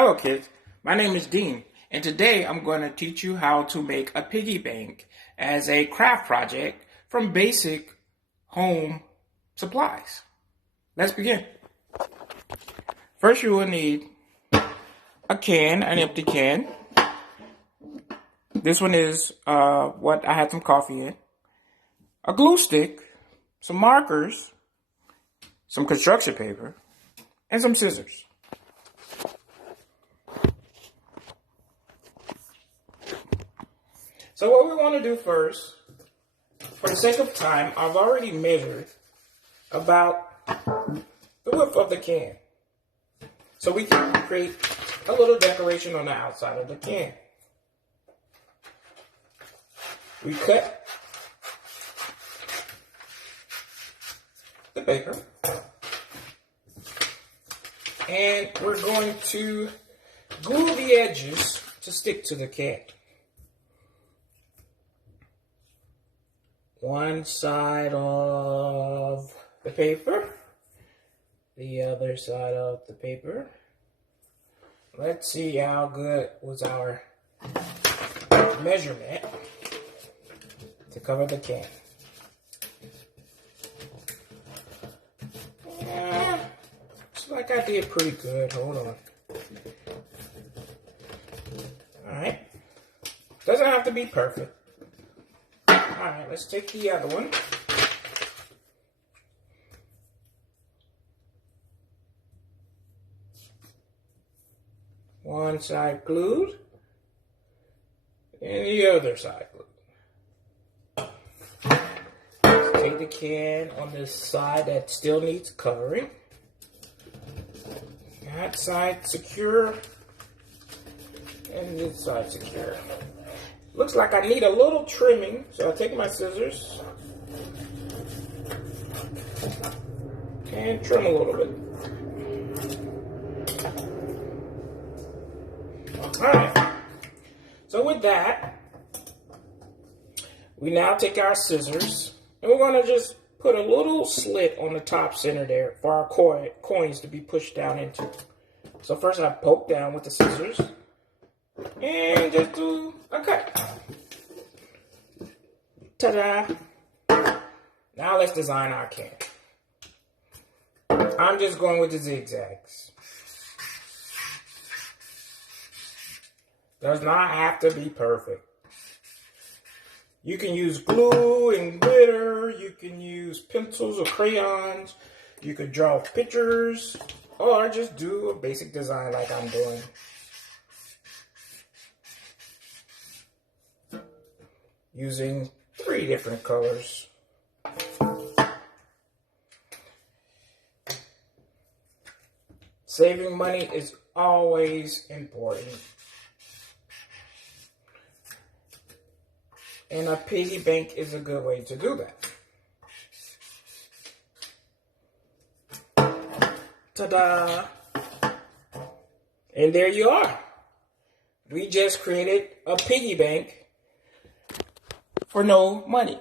Hello kids, my name is Dean, and today I'm going to teach you how to make a piggy bank as a craft project from basic home supplies. Let's begin. First you will need a can, an empty can. This one is what I had some coffee in. A glue stick, some markers, some construction paper, and some scissors. So what we want to do first, for the sake of time, I've already measured about the width of the can. So we can create a little decoration on the outside of the can. We cut the paper. And we're going to glue the edges to stick to the can. One side of the paper, the other side of the paper. Let's see how good was our measurement to cover the can. Looks like I did pretty good. Hold on. Alright. Doesn't have to be perfect. Alright, let's take the other one. One side glued, and the other side glued. Let's take the can on this side that still needs covering. That side secure, and this side secure. Looks like I need a little trimming, so I'll take my scissors and trim a little bit. Alright, so with that, we now take our scissors and we're going to just put a little slit on the top center there for our coins to be pushed down into. So first I poke down with the scissors and just do a cut. Ta-da! Now let's design our can. I'm just going with the zigzags. Does not have to be perfect. You can use glue and glitter. You can use pencils or crayons. You could draw pictures or just do a basic design like I'm doing. Using 3 different colors. Saving money is always important. And a piggy bank is a good way to do that. Ta-da! And there you are. We just created a piggy bank for no money.